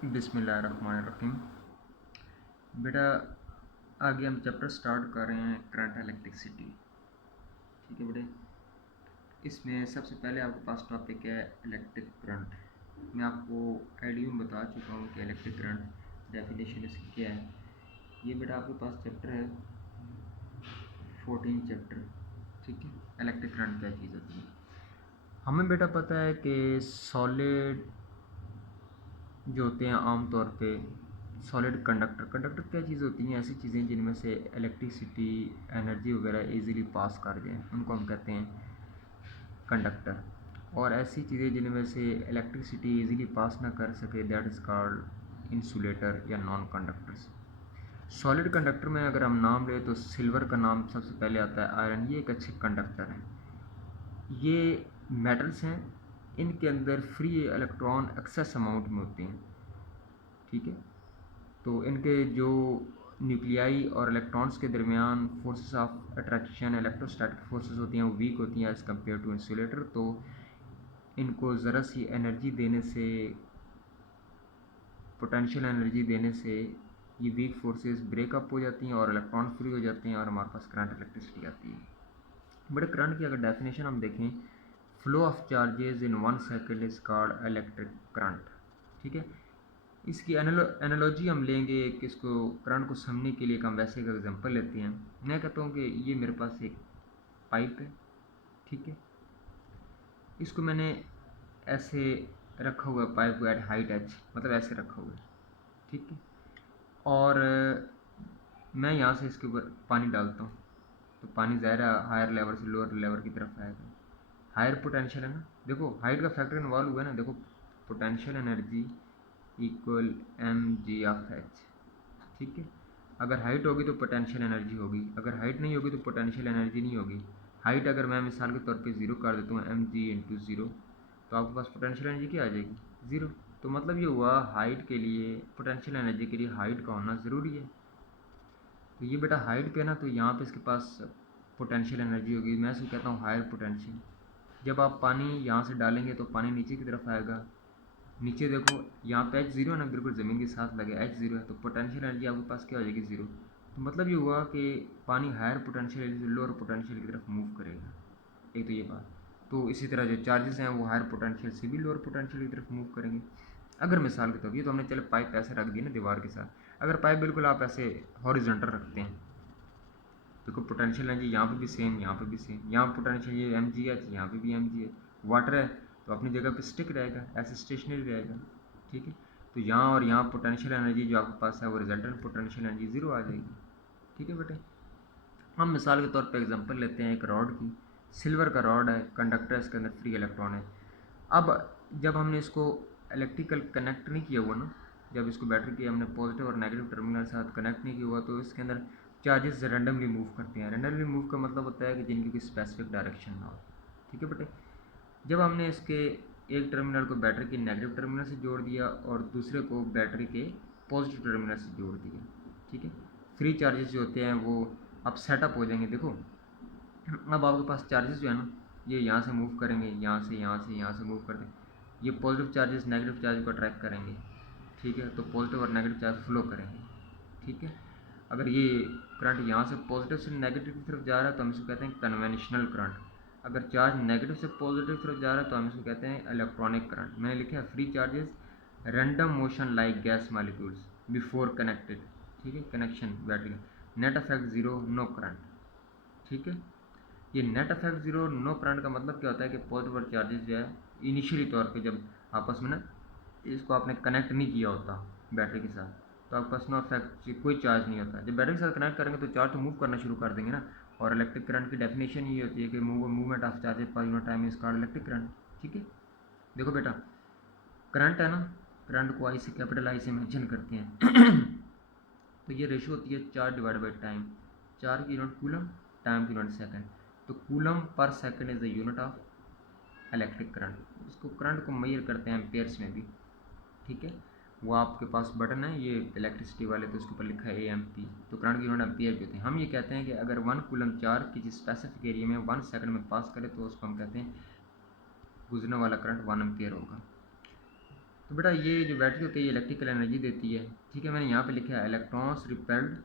बिस्मिल्लाहिर्रहमानिर्रहीम। बेटा, आगे हम चैप्टर स्टार्ट कर रहे हैं करंट इलेक्ट्रिसिटी। ठीक है बेटे, इसमें सबसे पहले आपके पास टॉपिक है इलेक्ट्रिक करंट। मैं आपको आईडिया में बता चुका हूँ कि इलेक्ट्रिक करंट डेफिनेशन इसकी क्या है। ये बेटा आपके पास चैप्टर है 14 चैप्टर। ठीक है, इलेक्ट्रिक करंट क्या चीज़ होती है। हमें बेटा पता है कि सॉलिड जो होते हैं आम तौर पे सॉलिड कंडक्टर क्या चीज़ होती हैं, ऐसी चीज़ें जिनमें से इलेक्ट्रिसिटी एनर्जी वगैरह इजीली पास कर दें, उनको हम कहते हैं कंडक्टर। और ऐसी चीज़ें जिनमें से इलेक्ट्रिसिटी इजीली पास ना कर सके, दैट इज़ कॉल्ड इंसुलेटर या नॉन कंडक्टर्स। सॉलिड कंडक्टर में अगर हम नाम लें तो सिल्वर का नाम सबसे पहले आता है। आयरन ये एक अच्छे कंडक्टर हैं। ये मेटल्स हैं, इनके अंदर फ्री इलेक्ट्रॉन एक्सेस अमाउंट में होते हैं। ठीक है, तो इनके जो न्यूक्लियाई और इलेक्ट्रॉन्स के दरमियान forces of attraction electrostatic forces होती हैं, वो वीक होती हैं एज़ कम्पेयर टू इंसुलेटर। तो इनको ज़रा सी एनर्जी देने से, पोटेंशियल एनर्जी देने से ये वीक फोर्सेस ब्रेकअप हो जाती हैं और इलेक्ट्रॉन फ्री हो जाते हैं और हमारे पास करंट इलेक्ट्रिसिटी आती है। बट करंट की अगर डेफिनेशन हम देखें, flow of charges in 1 second is called electric current. ठीक है, इसकी एनालॉजी हम लेंगे कि इसको करंट को समझने के लिए एक हम वैसे एक एग्जांपल लेते हैं। मैं कहता हूँ कि ये मेरे पास एक पाइप है। ठीक है, इसको मैंने ऐसे रखा हुआ है, पाइप को एट हाइट एच, मतलब ऐसे रखा हुआ है। ठीक है, और मैं यहाँ से इसके ऊपर पानी डालता हूँ तो पानी ज़्यादा हायर लेवल से लोअर लेवल की तरफ आएगा। हायर पोटेंशियल है ना, देखो हाइट का फैक्टर इन्वॉल्व हुआ है ना। देखो, पोटेंशियल एनर्जी इक्वल mg/h। ठीक है, अगर हाइट होगी तो पोटेंशियल एनर्जी होगी, अगर हाइट नहीं होगी तो पोटेंशियल एनर्जी नहीं होगी। हाइट अगर मैं मिसाल के तौर पे ज़ीरो कर देता हूँ mg/0, तो आपके पास पोटेंशियल एनर्जी क्या आ जाएगी, ज़ीरो। तो मतलब ये हुआ हाइट के लिए, पोटेंशियल एनर्जी के लिए हाइट का होना ज़रूरी है। तो ये बेटा हाइट पे ना, तो यहाँ पे इसके पास पोटेंशियल एनर्जी होगी। मैं इसको कहता हूँ हायर पोटेंशियल। जब आप पानी यहाँ से डालेंगे तो पानी नीचे की तरफ आएगा। नीचे देखो, यहाँ पे एच ज़ीरो है ना, बिल्कुल ज़मीन के साथ लगे एच ज़ीरो है, तो पोटेंशियल एनर्जी आपके पास क्या हो जाएगी, ज़ीरो। तो मतलब ये हुआ कि पानी हायर पोटेंशियल से लोअर पोटेंशियल की तरफ मूव करेगा। एक तो ये बात। तो इसी तरह जो चार्जेस हैं वो हायर पोटेंशियल से भी लोअर पोटेंशियल की तरफ मूव करेंगे। अगर मिसाल के तौर ये तो हमने चले पाइप ऐसे रख दी ना दीवार के साथ, अगर पाइप बिल्कुल आप ऐसे हॉरिजॉन्टल रखते हैं, देखो पोटेंशियल एनर्जी यहाँ पे भी सेम, यहाँ पे भी सेम, यहाँ पोटेंशियल ये mg/h, यहाँ पे भी mg/h। वाटर है तो अपनी जगह पे स्टिक रहेगा, ऐसे स्टेशनरी रहेगा। ठीक है, तो यहाँ और यहाँ पोटेंशियल एनर्जी जो आपके पास है वो रिजल्टेंट पोटेंशियल एनर्जी ज़ीरो आ जाएगी। ठीक है बेटे, हम मिसाल के तौर पे एग्जांपल लेते हैं एक रॉड की। सिल्वर का रॉड है, कंडक्टर है, इसके अंदर फ्री इलेक्ट्रॉन है। अब जब हमने इसको इलेक्ट्रिकल कनेक्ट नहीं किया हुआ ना, जब इसको बैटरी के हमने पॉजिटिव और नेगेटिव टर्मिनल के साथ कनेक्ट नहीं किया हुआ, तो इसके अंदर चार्जेस रैंडमली मूव करते हैं। रैंडमली मूव का मतलब होता है कि जिनकी कोई स्पेसिफिक डायरेक्शन ना हो। ठीक है बेटे, जब हमने इसके एक टर्मिनल को बैटरी के नेगेटिव टर्मिनल से जोड़ दिया और दूसरे को बैटरी के पॉजिटिव टर्मिनल से जोड़ दिया, ठीक है, फ्री चार्जेस जो होते हैं वो अब सेटअप हो जाएंगे। देखो, अब आपके पास चार्जेस जो है ना, ये यहाँ से मूव करेंगे, यहाँ से यहाँ से यहाँ से मूव कर दें। ये पॉजिटिव चार्जेस नेगेटिव चार्ज को अट्रैक्ट करेंगे। ठीक है, तो पॉजिटिव और नेगेटिव चार्ज फ्लो करेंगे। ठीक है, अगर ये करंट यहाँ से पॉजिटिव से नेगेटिव की तरफ जा रहा है तो हम इसको कहते हैं कन्वेंशनल करंट। अगर चार्ज नेगेटिव से पॉजिटिव की तरफ जा रहा है तो हम इसको कहते हैं इलेक्ट्रॉनिक करंट। मैंने लिखा है free charges random motion like gas molecules before connected. ठीक है, connection battery net effect zero, no current. ठीक है, ये net effect zero no current का मतलब क्या होता है कि पॉजिटिव चार्जेस जो है इनिशियली तौर पे जब आपस में ना इसको आपने कनेक्ट नहीं किया होता बैटरी के साथ, तो आपके पास नो इफेक्ट, कोई चार्ज नहीं होता। जब बैटरी के साथ कनेक्ट करेंगे तो चार्ज तो मूव करना शुरू कर देंगे ना। और इलेक्ट्रिक करंट की डेफिनेशन ये होती है कि movement of charges per unit time is called electric current. ठीक है, देखो बेटा, करंट है ना, करंट को आई से कैपिटल आई से मेंशन करते हैं तो ये रेशो होती है charge divide by time. Charge की यूनिट कूलम, टाइम की यूनिट सेकंड। तो coulomb per second is the unit of electric current. इसको करंट को मेजर करते हैं एम्पेयर्स में भी। ठीक है, वो आपके पास बटन है ये इलेक्ट्रिसिटी वाले, तो उसके ऊपर लिखा है AMP। तो करंट की यूनिट एम्पियर भी होते हैं। हम ये कहते हैं कि अगर 1 कूलम चार्ज किसी स्पेसिफिक एरिया में 1 सेकंड में पास करे तो उसको हम कहते हैं गुजरने वाला करंट 1 एम्पियर होगा। तो बेटा ये जो बैटरी होती है ये इलेक्ट्रिकल एनर्जी देती है, ठीक है। मैंने यहाँ पे लिखा है इलेक्ट्रॉन्स रिपेल्ड,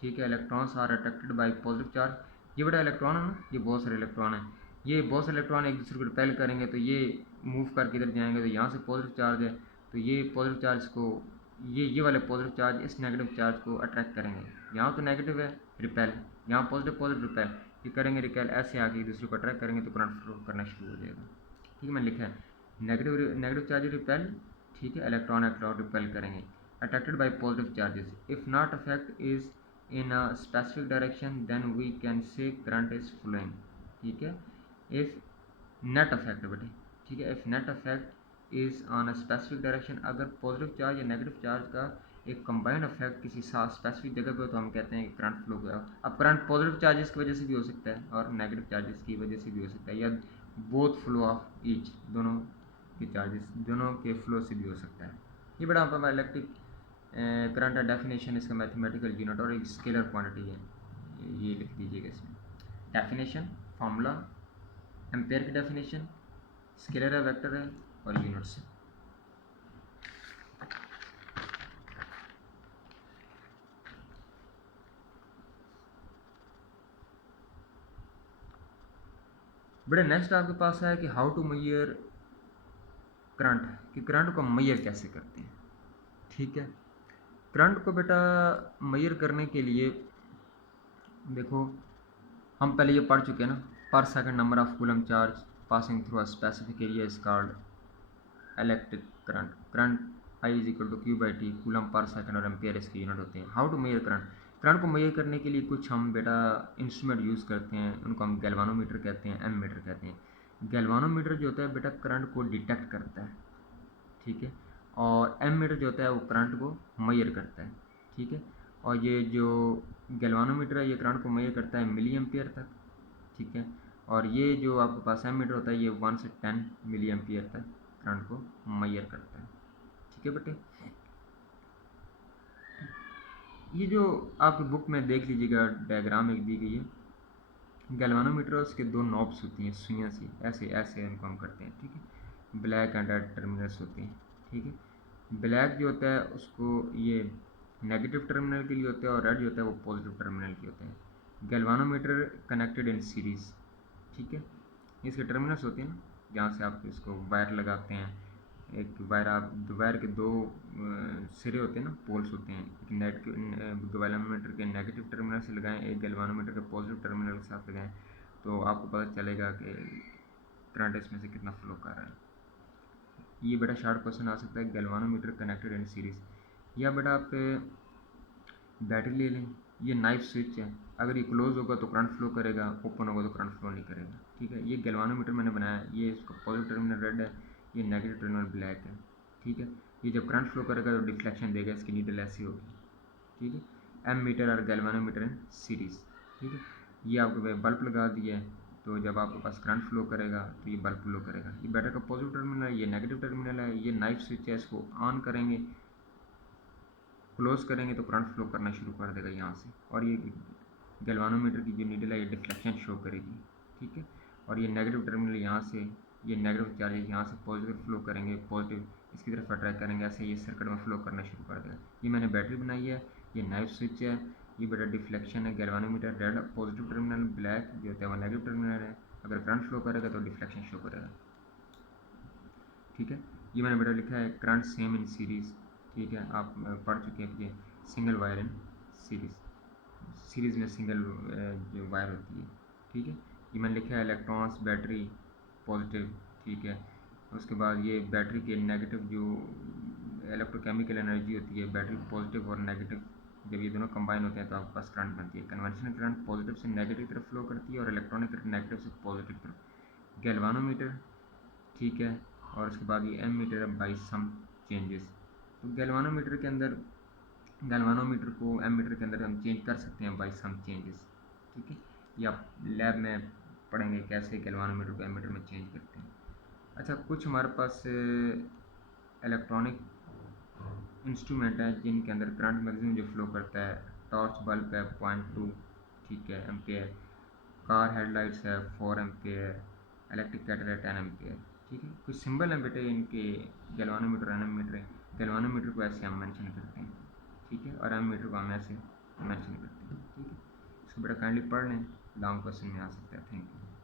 ठीक है, electrons are attracted by positive charge. ये बेटा इलेक्ट्रॉन है ना, ये बहुत सारे इलेक्ट्रॉन हैं, ये बहुत सारे इलेक्ट्रॉन एक दूसरे को रिपेल करेंगे तो ये मूव करके इधर जाएंगे, तो यहाँ से पॉजिटिव चार्ज है तो ये पॉजिटिव चार्ज को ये वाले पॉजिटिव चार्ज इस नेगेटिव चार्ज को अट्रैक्ट करेंगे। यहाँ तो नेगेटिव है रिपेल, यहाँ पॉजिटिव पॉजिटिव रिपेल, ये करेंगे रिपेल, ऐसे आगे एक दूसरे को अट्रैक्ट करेंगे तो करंट फ्लो करना शुरू हो जाएगा, ठीक है। मैंने लिखा है नेगेटिव चार्ज रिपेल, ठीक है, इलेक्ट्रॉन रिपेल करेंगे attracted by positive charges. If not affect is in a specific direction then we can say current is flowing, ठीक है। इफ नेट अफेक्ट बेटे, ठीक है, if net affect is on a specific direction, अगर positive charge या negative charge का एक combined affect किसी स्पेसिफिक जगह पे हो तो हम कहते हैं कि करंट फ्लो हुआ। अब करंट पॉजिटिव चार्जेस की वजह से भी हो सकता है और नेगेटिव चार्जेस की वजह से भी हो सकता है, या बोथ फ्लो ऑफ ईच, दोनों के चार्जेस दोनों के फ्लो से भी हो सकता है। ये बड़ा हमारा इलेक्ट्रिक करंट का डेफिनेशन, इसका मैथमेटिकल यूनिट और एक स्केलर क्वांटिटी है, ये लिख दीजिएगा इसमें। डेफिनेशन फार्मूला, एम्पेयर की डेफिनेशन, स्केलर है, वेक्टर है और यूनिट्स है। बड़े नेक्स्ट आपके पास है कि हाउ टू मेजर करंट, कि करंट को मेजर कैसे करते हैं, ठीक है। करंट को बेटा मेजर करने के लिए देखो हम पहले ये पढ़ चुके हैं ना, पर second number of coulomb charge passing through a specific area is called electric current. Current I is equal to Q by T, coulomb per second और एम्पेयर इसके यूनिट होते हैं। How to measure current, current को measure करने के लिए कुछ हम बेटा इंस्ट्रूमेंट यूज़ करते हैं, उनको हम गैल्वानोमीटर कहते हैं, एमीटर कहते हैं। गैल्वानोमीटर जो होता है बेटा करंट को डिटेक्ट करता है, ठीक है, और एमीटर जो होता है वो करंट को मेजर करता है, ठीक है। और ये जो गैल्वानोमीटर है ये करंट को मेजर करता है मिली एम्पियर तक, ठीक है। और ये जो आपके पास एमीटर होता है ये 1 से 10 मिली एम्पियर तक करंट को मेजर करता है, ठीक है बेटे। ये जो आपकी बुक में देख लीजिएगा डायग्राम एक दी गई है, गैल्वानोमीटर उसके दो नॉब्स होती हैं, सुइयाँ सी, ऐसे ऐसे इनको हम करते हैं, ठीक है। ब्लैक एंड रेड टर्मिनल्स होते हैं, ठीक है। ब्लैक जो होता है उसको ये नेगेटिव टर्मिनल के लिए होता है और रेड जो होता है वो पॉजिटिव टर्मिनल के होते हैं। गैल्वानोमीटर कनेक्टेड इन सीरीज़, ठीक है, इसके टर्मिनल्स होते हैं ना जहाँ से आप इसको वायर लगाते हैं, एक वायर आप वायर के दो सिरे होते हैं ना, पोल्स होते हैं, एक गैल्वानोमीटर के नेगेटिव टर्मिनल से लगाएं, एक गैल्वानोमीटर के पॉजिटिव टर्मिनल के साथ लगाएं, तो आपको पता चलेगा कि करंट इसमें से कितना फ्लो कर रहा है। ये बेटा शार्ट क्वेश्चन आ सकता है, गैल्वानोमीटर कनेक्टेड इन सीरीज। या बेटा आप बैटरी ले लें, ये नाइफ स्विच है, अगर ये क्लोज होगा तो करंट फ्लो करेगा, ओपन होगा तो करंट फ्लो नहीं करेगा, ठीक है। ये गैल्वानोमीटर मैंने बनाया है, ये इसका पॉजिटिव टर्मिनल रेड है, ये नेगेटिव टर्मिनल ब्लैक है, ठीक है। ये जब करंट फ्लो करेगा तो डिफ्लेक्शन देगा, इसकी नीडल ऐसी होगी, ठीक है। एम मीटर और गैल्वानोमीटर इन सीरीज, ठीक है। ये आपको बल्ब लगा दिया है तो जब आपके पास करंट फ्लो करेगा तो ये बल्ब फ्लो करेगा। ये बैटरी का पॉजिटिव टर्मिनल है, ये नेगेटिव टर्मिनल है, ये नाइफ स्विच है, इसको ऑन करेंगे, क्लोज करेंगे तो करंट फ्लो करना शुरू कर देगा यहाँ से, और ये गैल्वानोमीटर की जो नीडल है ये डिफ्लेक्शन शो करेगी, ठीक है। और ये नेगेटिव टर्मिनल यहाँ से, ये नेगेटिव चार्जेस यहाँ से पॉजिटिव फ्लो करेंगे, पॉजिटिव इसकी तरफ अट्रैक्ट करेंगे, ऐसे ये सर्किट में फ्लो करना शुरू कर देगा। ये मैंने बैटरी बनाई है, ये नाइफ स्विच है, ये बेटा डिफ्लेक्शन है, galvanometer red positive terminal, black जो होता है वो नेगेटिव टर्मिनल है, अगर करंट फ्लो करेगा तो डिफ्लेक्शन शो करेगा, ठीक है। ये मैंने बेटा लिखा है करंट सेम इन सीरीज़, ठीक है, आप पढ़ चुके हैं कि सिंगल वायर इन सीरीज़ में सिंगल जो वायर होती है, ठीक है। ये मैंने लिखा है इलेक्ट्रॉन्स बैटरी पॉजिटिव, ठीक है। उसके बाद ये बैटरी के नेगेटिव जो इलेक्ट्रोकेमिकल एनर्जी होती है, बैटरी पॉजिटिव और नेगेटिव जब ये दोनों कंबाइन होते हैं तो आपके पास करंट बनती है। कन्वेंशनल करंट पॉजिटिव से नेगेटिव तरफ फ्लो करती है और इलेक्ट्रॉनिक करंट नेगेटिव से पॉजिटिव तरफ। गैल्वानोमीटर, ठीक है, और उसके बाद ये एमीटर बाई सम चेंजेस। तो गैल्वानोमीटर के अंदर, गैल्वानोमीटर को एमीटर के अंदर हम चेंज कर सकते हैं बाई सम चेंजेस, ठीक है। ये आप लैब में पढ़ेंगे कैसे गैल्वानोमीटर को एमीटर में चेंज करते हैं। अच्छा, कुछ हमारे पास इलेक्ट्रॉनिक इंस्ट्रूमेंट हैं जिनके अंदर करंट मैक्सिमम जो फ्लो करता है, टॉर्च बल्ब है 0.2, ठीक है, एम्पेयर, कार हेडलाइट्स है 4 एम्पेयर, इलेक्ट्रिक केटल है 10 एम्पेयर, ठीक है, कुछ सिंबल हैं बेटे इनके, गैल्वानोमीटर, एनोमीटर है। गैल्वानोमीटर को ऐसे हम मेंशन करते हैं, ठीक है, और एनोमीटर को हम ऐसे मेंशन करते हैं, ठीक है। इसको बड़ा काइंडली पढ़ लें, लॉन्ग क्वेश्चन में आ सकता है। Thank you.